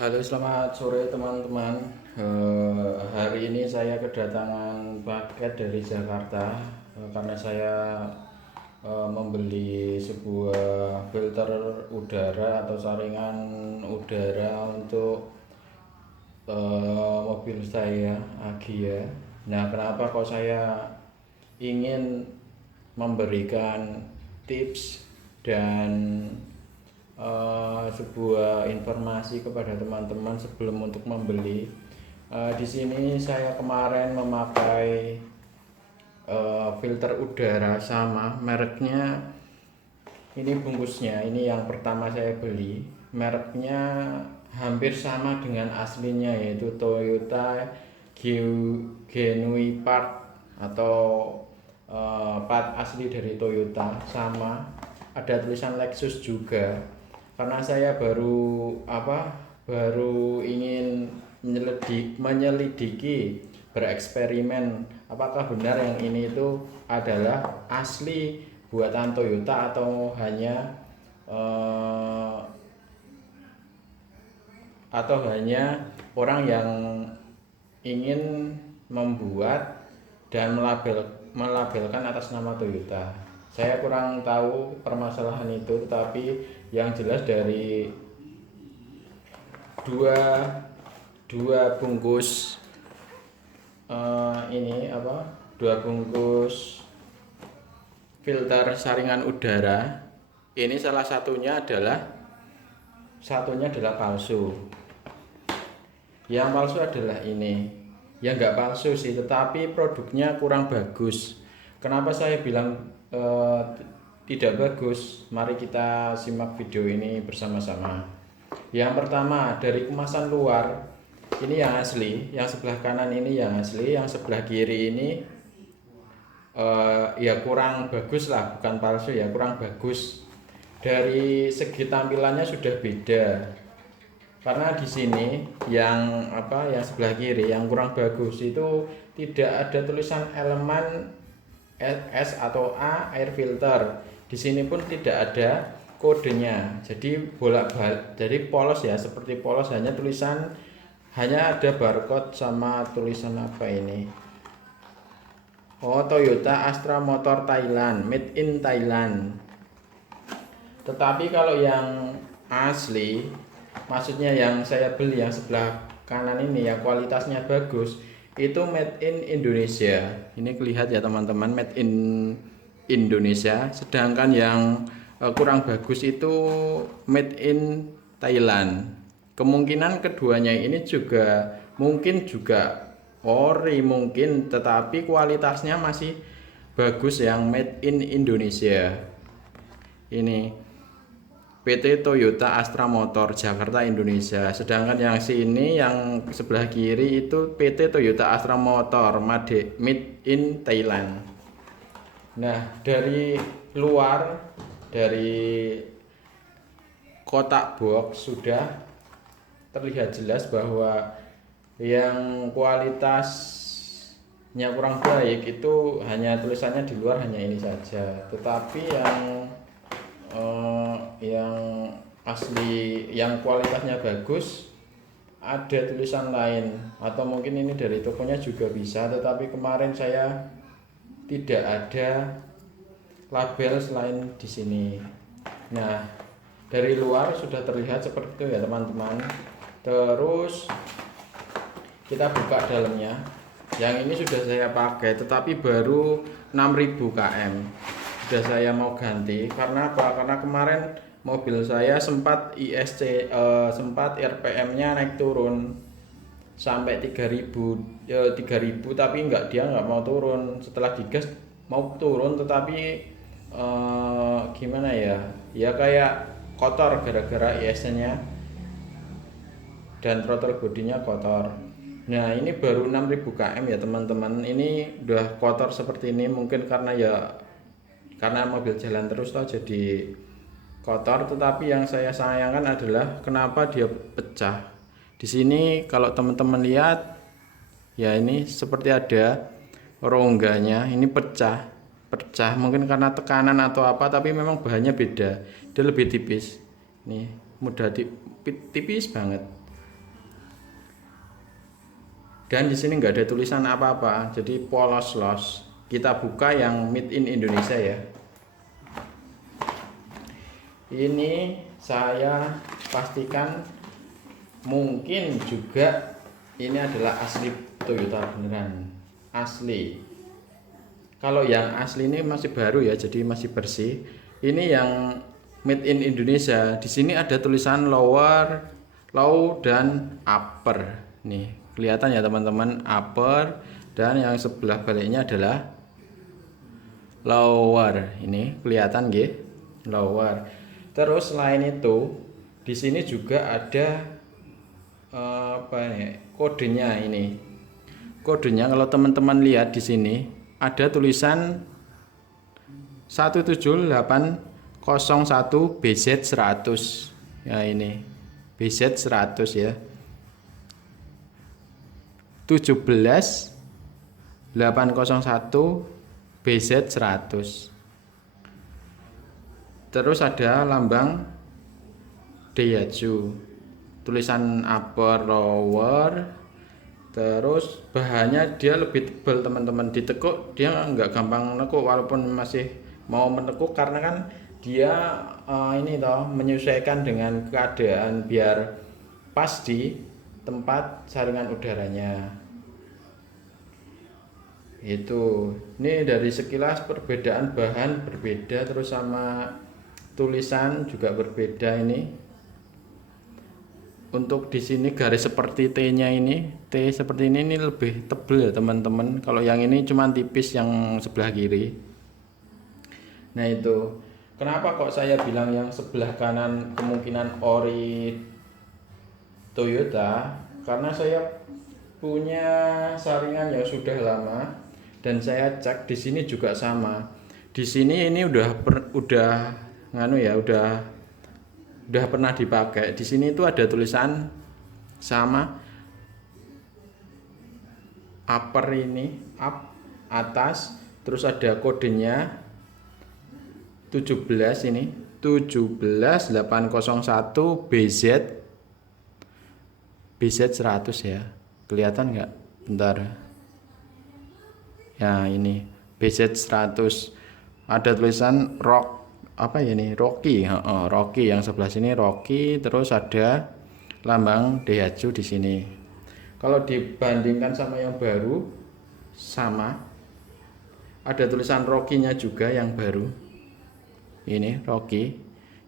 Halo, selamat sore teman-teman. Hari ini saya kedatangan paket dari Jakarta karena saya membeli sebuah filter udara atau saringan udara untuk mobil saya Agya. Nah, kenapa kok saya ingin memberikan tips dan sebuah informasi kepada teman-teman sebelum untuk membeli. Di sini saya kemarin memakai filter udara sama mereknya. Ini bungkusnya, ini yang pertama saya beli. Mereknya hampir sama dengan aslinya, yaitu Toyota Genui Part atau part asli dari Toyota, sama ada tulisan Lexus juga. Karena saya baru ingin menyelidiki, bereksperimen apakah benar yang ini itu adalah asli buatan Toyota eh, atau hanya orang yang ingin membuat dan melabelkan atas nama Toyota. Saya kurang tahu permasalahan itu, tapi yang jelas dari dua dua bungkus dua bungkus filter saringan udara ini, satunya adalah palsu. Yang palsu adalah ini. Ya nggak palsu sih, tetapi produknya kurang bagus. Kenapa saya bilang tidak bagus? Mari kita simak video ini bersama-sama. Yang pertama, dari kemasan luar ini yang asli, yang sebelah kanan ini yang asli, yang sebelah kiri ini ya kurang bagus lah, bukan palsu ya, kurang bagus. Dari segi tampilannya sudah beda. Karena di sini yang sebelah kiri yang kurang bagus itu tidak ada tulisan elemen S atau A air filter. Di sini pun tidak ada kodenya. Jadi bolak-balik, jadi polos ya, seperti polos, hanya ada barcode sama tulisan apa ini. Oh, Toyota Astra Motor Thailand, made in Thailand. Tetapi kalau yang asli, maksudnya yang saya beli yang sebelah kanan ini, yang kualitasnya bagus, itu made in Indonesia. Ini kelihatan ya teman-teman, made in Indonesia. Sedangkan yang kurang bagus itu made in Thailand. Kemungkinan keduanya ini juga mungkin juga ori mungkin, tetapi kualitasnya masih bagus yang made in Indonesia. Ini PT Toyota Astra Motor Jakarta Indonesia. Sedangkan yang sini yang sebelah kiri itu PT Toyota Astra Motor made in Thailand. Nah, dari luar, dari kotak box sudah terlihat jelas bahwa yang kualitasnya kurang baik itu hanya tulisannya di luar, hanya ini saja. Tetapi yang asli, yang kualitasnya bagus, ada tulisan lain, atau mungkin ini dari tokonya juga bisa, tetapi kemarin saya tidak ada label selain di sini. Nah, dari luar sudah terlihat seperti itu ya teman-teman. Terus kita buka dalamnya. Yang ini sudah saya pakai, tetapi baru 6000 km. Sudah saya mau ganti. Karena apa? Karena kemarin mobil saya sempat sempat RPM-nya naik turun sampai 3000 tapi dia nggak mau turun. Setelah digas mau turun, tetapi gimana ya? Ya kayak kotor gara-gara IS-nya dan throttle bodinya kotor. Nah, ini baru 6000 km ya teman-teman. Ini udah kotor seperti ini, mungkin karena mobil jalan terus toh jadi kotor. Tetapi yang saya sayangkan adalah kenapa dia pecah. Di sini kalau teman-teman lihat ya, ini seperti ada rongganya, ini pecah mungkin karena tekanan atau apa, tapi memang bahannya beda, dia lebih tipis. Nih, tipis banget. Dan di sini nggak ada tulisan apa-apa, jadi polos los. Kita buka yang made in Indonesia ya. Ini saya pastikan mungkin juga ini adalah asli Toyota beneran, asli. Kalau yang asli ini masih baru ya, jadi masih bersih. Ini yang made in Indonesia. Di sini ada tulisan lower, low dan upper. Nih, kelihatan ya teman-teman, upper, dan yang sebelah baliknya adalah lower. Ini kelihatan nggih, lower. Terus selain itu, di sini juga ada kodenya ini. Kodenya kalau teman-teman lihat di sini ada tulisan 17801 BZ100. Ya ini BZ100 ya. 17801 BZ100. Terus ada lambang Daihatsu, tulisan upper lower. Terus bahannya dia lebih tebal teman-teman, ditekuk dia nggak gampang nekuk walaupun masih mau menekuk, karena kan dia ini toh menyesuaikan dengan keadaan biar pas di tempat saringan udaranya. Itu ini dari sekilas perbedaan bahan berbeda, terus sama tulisan juga berbeda. Ini untuk di sini garis seperti T-nya ini, T seperti ini lebih tebal ya teman-teman. Kalau yang ini cuma tipis yang sebelah kiri. Nah itu kenapa kok saya bilang yang sebelah kanan kemungkinan ori Toyota, karena saya punya saringan yang sudah lama dan saya cek di sini juga sama. Di sini ini udah pernah dipakai. Di sini itu ada tulisan sama, upper ini up atas, terus ada kodenya 17 ini 17801 BZ100 ya. Kelihatan nggak? Bentar. Ya ini BZ100. Ada tulisan rock apa ya ini, Rocky, Rocky yang sebelah sini Rocky, terus ada lambang Daihatsu di sini. Kalau dibandingkan sama yang baru, sama, ada tulisan Rocky-nya juga yang baru. Ini Rocky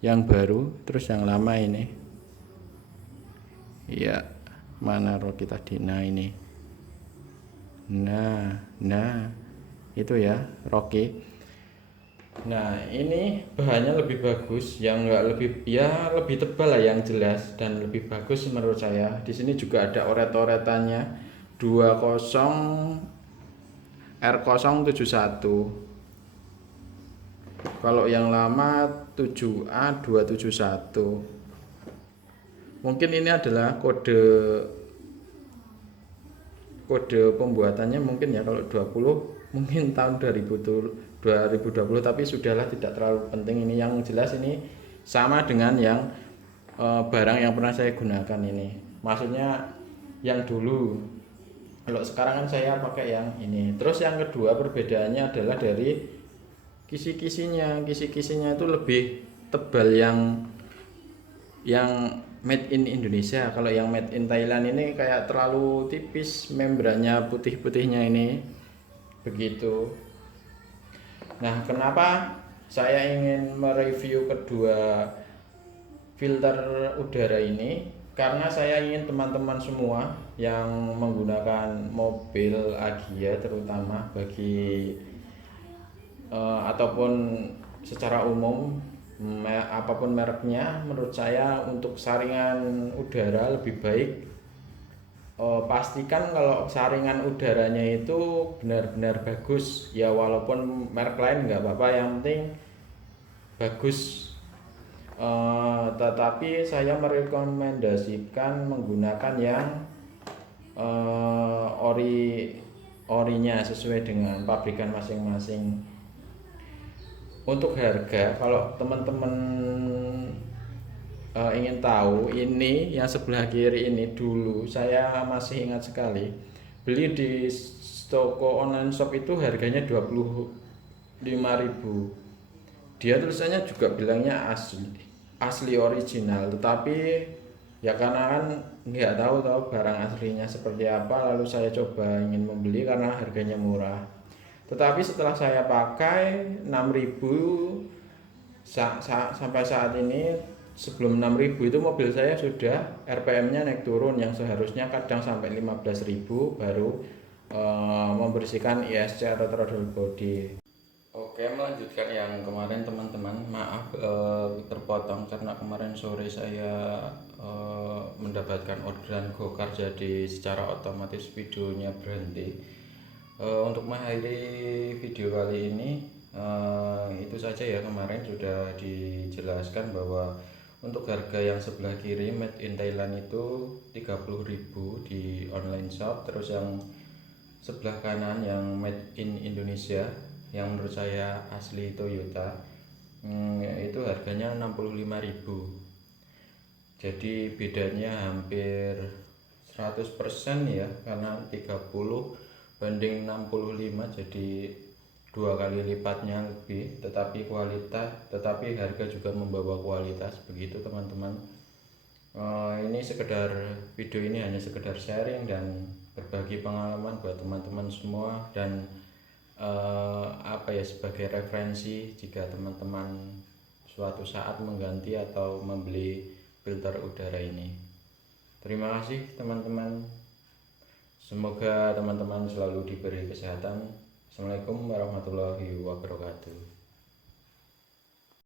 yang baru, terus yang lama ini. Ya, mana Rocky tadi? Nah ini. Nah, itu ya Rocky. Nah ini bahannya lebih bagus, yang lebih tebal lah, yang jelas dan lebih bagus menurut saya. Di sini juga ada oret-oretannya 20 R071. Kalau yang lama 7A271. Mungkin ini adalah kode pembuatannya mungkin ya. Kalau 20 mungkin tahun 2020, tapi sudahlah, tidak terlalu penting. Ini yang jelas ini sama dengan yang barang yang pernah saya gunakan ini, maksudnya yang dulu. Kalau sekarang kan saya pakai yang ini. Terus yang kedua perbedaannya adalah dari kisi-kisinya itu lebih tebal yang made in Indonesia. Kalau yang made in Thailand ini kayak terlalu tipis, membrannya putih-putihnya ini begitu. Nah, kenapa saya ingin mereview kedua filter udara ini? Karena saya ingin teman-teman semua yang menggunakan mobil Agia, terutama bagi ataupun secara umum apapun mereknya, menurut saya untuk saringan udara lebih baik pastikan kalau saringan udaranya itu benar-benar bagus ya, walaupun merek lain nggak apa-apa, yang penting bagus. Tetapi saya merekomendasikan menggunakan yang orinya sesuai dengan pabrikan masing-masing. Untuk harga, kalau teman-teman ingin tahu, ini yang sebelah kiri ini dulu saya masih ingat sekali, beli di toko online shop itu harganya 25.000. Dia tulisannya juga bilangnya asli original, tetapi ya karena kan nggak tahu barang aslinya seperti apa, lalu saya coba ingin membeli karena harganya murah. Tetapi setelah saya pakai 6.000 sampai saat ini, sebelum 6.000 itu mobil saya sudah RPM-nya naik turun, yang seharusnya kadang sampai 15.000 baru membersihkan ISC atau throttle body. Oke, melanjutkan yang kemarin teman-teman, maaf terpotong karena kemarin sore saya mendapatkan orderan go-kart, jadi secara otomatis videonya berhenti. Untuk mengakhiri video kali ini, itu saja ya. Kemarin sudah dijelaskan bahwa untuk harga yang sebelah kiri made in Thailand itu 30.000 di online shop, terus yang sebelah kanan yang made in Indonesia yang menurut saya asli Toyota, itu harganya 65.000. Jadi bedanya hampir 100% ya, karena 30 banding 65, jadi 2 kali lipatnya lebih, tetapi harga juga membawa kualitas, begitu teman-teman. Ini sekedar video ini hanya sekedar sharing dan berbagi pengalaman buat teman-teman semua, dan sebagai referensi jika teman-teman suatu saat mengganti atau membeli filter udara ini. Terima kasih teman-teman. Semoga teman-teman selalu diberi kesehatan. Assalamualaikum warahmatullahi wabarakatuh.